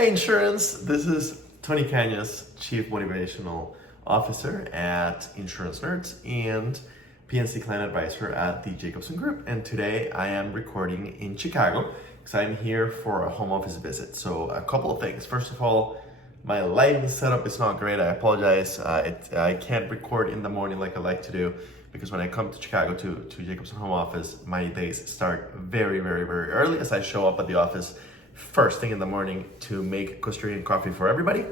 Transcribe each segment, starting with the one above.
Hey Insurance, this is Tony Cañas, Chief Motivational Officer at Insurance Nerds and PNC Client Advisor at the Jacobson Group. And today I am recording in Chicago because I'm here for a home office visit. So a couple of things. First of all, my lighting setup is not great. I apologize. I can't record in the morning like I like to do because when I come to Chicago to Jacobson home office, my days start very early as I show up at the office first thing in the morning to make Costa Rican coffee for everybody.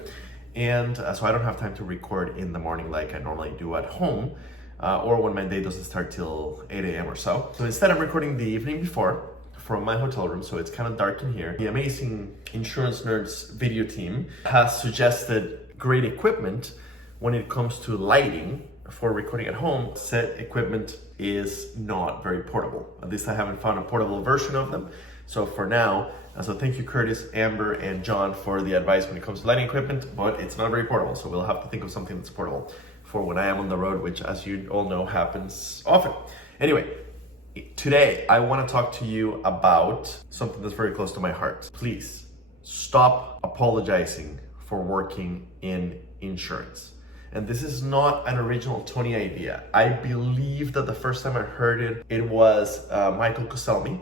And so I don't have time to record in the morning like I normally do at home or when my day doesn't start till 8 a.m. or so. So instead I'm recording the evening before from my hotel room, so it's kind of dark in here. The amazing Insurance Nerds video team has suggested great equipment when it comes to lighting for recording at home. Said equipment is not very portable. At least I haven't found a portable version of them. So for now, so thank you Curtis, Amber, and John for the advice when it comes to lighting equipment, but it's not very portable. So we'll have to think of something that's portable for when I am on the road, which as you all know happens often. Anyway, today I want to talk to you about something that's very close to my heart. Please stop apologizing for working in insurance. And this is not an original Tony idea. I believe that the first time I heard it, it was Mike Koselmi,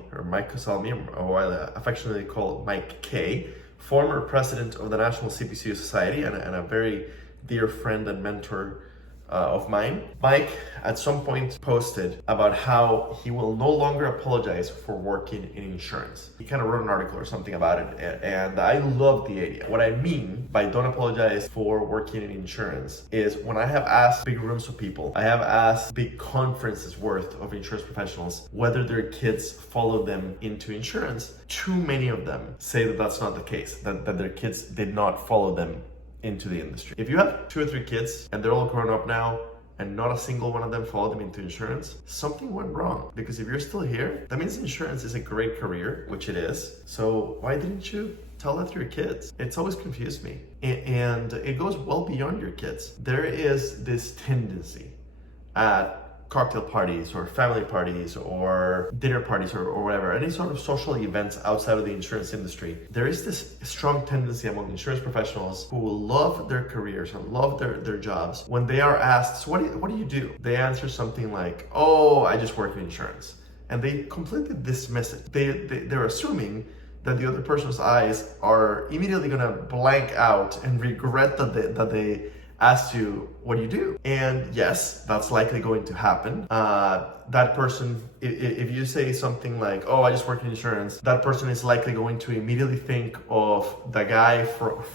or I affectionately call Mike K, former president of the National CPCU Society and a very dear friend and mentor of mine. Mike at some point posted about how he will no longer apologize for working in insurance. He kind of wrote an article or something about it, and I love the idea. What I mean by don't apologize for working in insurance is when I have asked big rooms of people, I have asked big conferences worth of insurance professionals whether their kids follow them into insurance, too many of them say that that's not the case, that their kids did not follow them into the industry. If you have 2 or 3 kids and they're all grown up now and not a single one of them followed them into insurance, something went wrong. Because if you're still here, that means insurance is a great career, which it is. So why didn't you tell that to your kids? It's always confused me. And it goes well beyond your kids. There is this tendency at cocktail parties or family parties or dinner parties or whatever, any sort of social events outside of the insurance industry, there is this strong tendency among insurance professionals who will love their careers and love their jobs. When they are asked, so what do you do? They answer something like, oh, I just work in insurance. And they completely dismiss it. They're assuming that the other person's eyes are immediately gonna blank out and regret that they asked you, what do you do? And yes, that's likely going to happen. That person, if you say something like, oh, I just work in insurance, that person is likely going to immediately think of the guy from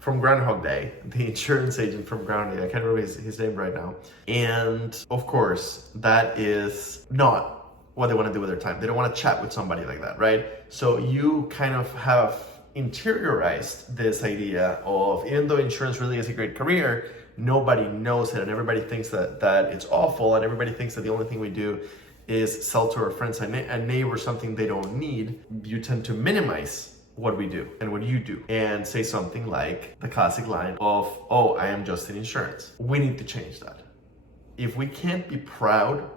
Groundhog Day, the insurance agent from Groundhog Day. I can't remember his name right now. And of course, that is not what they want to do with their time. They don't want to chat with somebody like that, right? So you kind of have interiorized this idea of, even though insurance really is a great career, nobody knows it and everybody thinks that it's awful, and everybody thinks that the only thing we do is sell to our friends and neighbors something they don't need. You tend to minimize what we do and what you do and say something like the classic line of, oh, I am just in insurance. We need to change that. If we can't be proud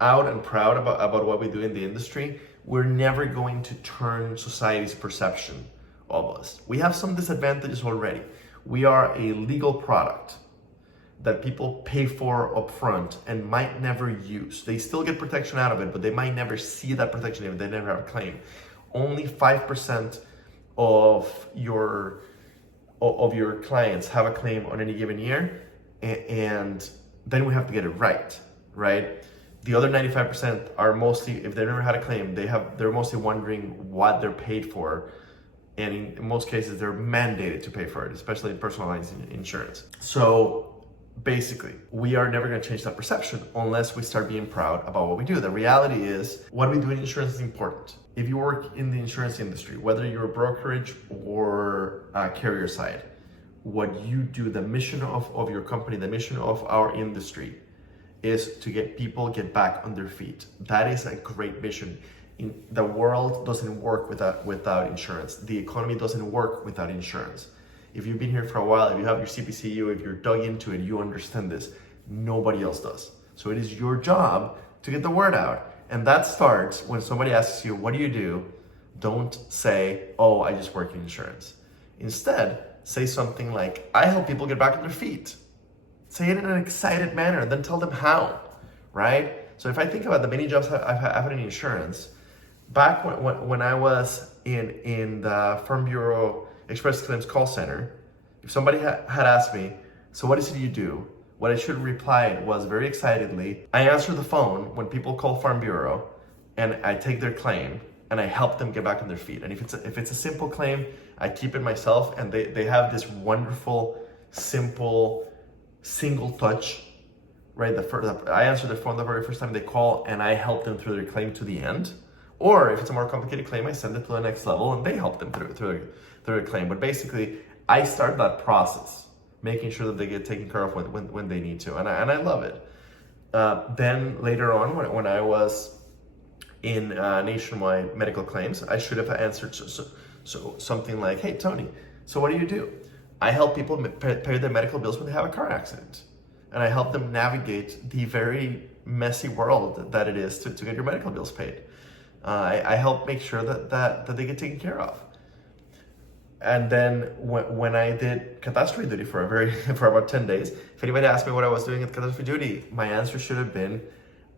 about what we do in the industry, we're never going to turn society's perception of us. We have some disadvantages already. We are a legal product that people pay for upfront and might never use. They still get protection out of it, but they might never see that protection if they never have a claim. Only 5% of your clients have a claim on any given year, and then we have to get it right? The other 95% are mostly, if they never had a claim, they're mostly wondering what they're paid for. And in most cases, they're mandated to pay for it, especially in personal lines insurance. So basically, we are never going to change that perception unless we start being proud about what we do. The reality is, what we do in insurance is important. If you work in the insurance industry, whether you're a brokerage or a carrier side, what you do, the mission of your company, the mission of our industry, is to get people get back on their feet. That is a great mission. The world doesn't work without insurance. The economy doesn't work without insurance. If you've been here for a while, if you have your CPCU, if you're dug into it, you understand this. Nobody else does. So it is your job to get the word out. And that starts when somebody asks you, what do you do? Don't say, oh, I just work in insurance. Instead, say something like, I help people get back on their feet. Say it in an excited manner, then tell them how, right? So if I think about the many jobs I've had in insurance, back when I was in the Farm Bureau Express Claims call center, if somebody had asked me, so what is it you do? What I should reply was very excitedly, I answer the phone when people call Farm Bureau and I take their claim and I help them get back on their feet. And if it's a simple claim, I keep it myself, and they have this wonderful, simple, single touch, right? I answer their phone the very first time they call and I help them through their claim to the end. Or if it's a more complicated claim, I send it to the next level and they help them through their claim. But basically, I start that process, making sure that they get taken care of when they need to. And I love it. Then later on, when I was in nationwide medical claims, I should have answered so something like, hey, Tony, so what do? I help people pay their medical bills when they have a car accident. And I help them navigate the very messy world that it is to get your medical bills paid. I help make sure that they get taken care of. And then when I did catastrophe duty for about 10 days, if anybody asked me what I was doing at catastrophe duty, my answer should have been,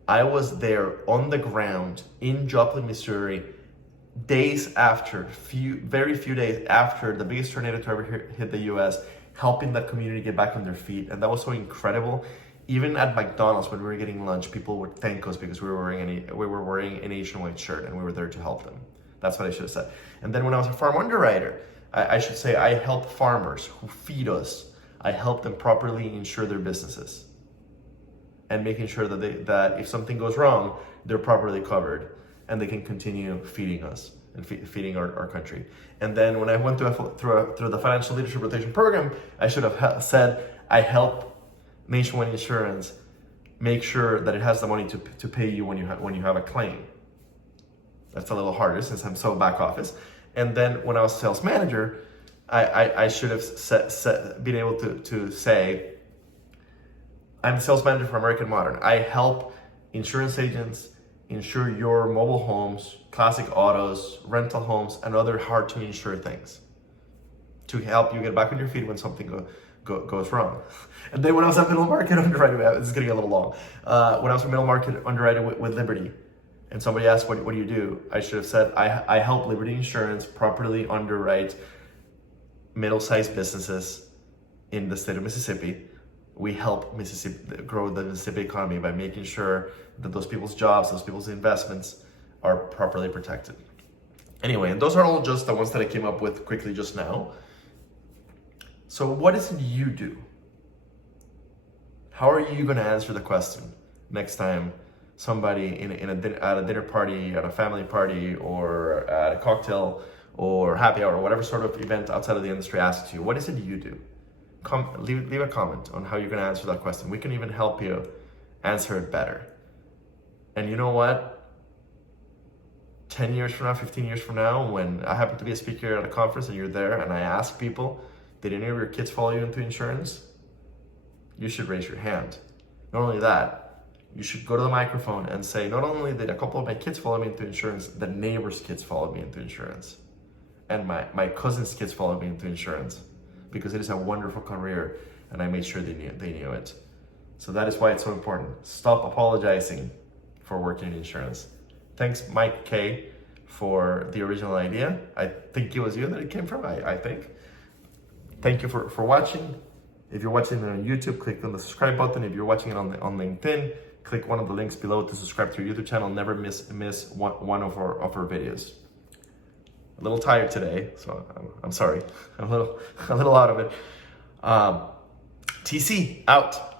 I was there on the ground in Joplin, Missouri, very few days after the biggest tornado to ever hit the US, helping that community get back on their feet. And that was so incredible. Even at McDonald's, when we were getting lunch, people would thank us because we were wearing a nationwide shirt and we were there to help them. That's what I should have said. And then when I was a farm underwriter, I should say I help farmers who feed us. I help them properly insure their businesses and making sure that if something goes wrong, they're properly covered and they can continue feeding us and feeding our country. And then when I went through the financial leadership rotation program, I should have said I help Nationwide Insurance make sure that it has the money to pay you when you have a claim. That's a little harder since I'm so back office. And then when I was sales manager, I should have been able to say, I'm the sales manager for American Modern. I help insurance agents insure your mobile homes, classic autos, rental homes, and other hard to insure things to help you get back on your feet when something goes wrong. And then when I was at middle market underwriting, this is getting a little long. When I was at middle market underwriting with Liberty, and somebody asked, what do you do? I should have said, I help Liberty Insurance properly underwrite middle-sized businesses in the state of Mississippi. We help Mississippi grow the Mississippi economy by making sure that those people's jobs, those people's investments are properly protected. Anyway, and those are all just the ones that I came up with quickly just now. So what is it you do? How are you going to answer the question next time somebody at a dinner party, at a family party, or at a cocktail or happy hour, or whatever sort of event outside of the industry asks you, what is it you do? Leave a comment on how you're going to answer that question. We can even help you answer it better. And you know what? 10 years from now, 15 years from now, when I happen to be a speaker at a conference and you're there and I ask people, did any of your kids follow you into insurance? You should raise your hand. Not only that, you should go to the microphone and say, not only did a couple of my kids follow me into insurance, the neighbor's kids followed me into insurance. And my cousin's kids followed me into insurance, because it is a wonderful career and I made sure they knew it. So that is why it's so important. Stop apologizing for working in insurance. Thanks, Mike K, for the original idea. I think it was you that it came from, I think. Thank you for watching. If you're watching it on YouTube, click on the subscribe button. If you're watching it on LinkedIn, click one of the links below to subscribe to our YouTube channel. Never miss one of our videos. A little tired today, so I'm sorry. I'm a little out of it. TC out.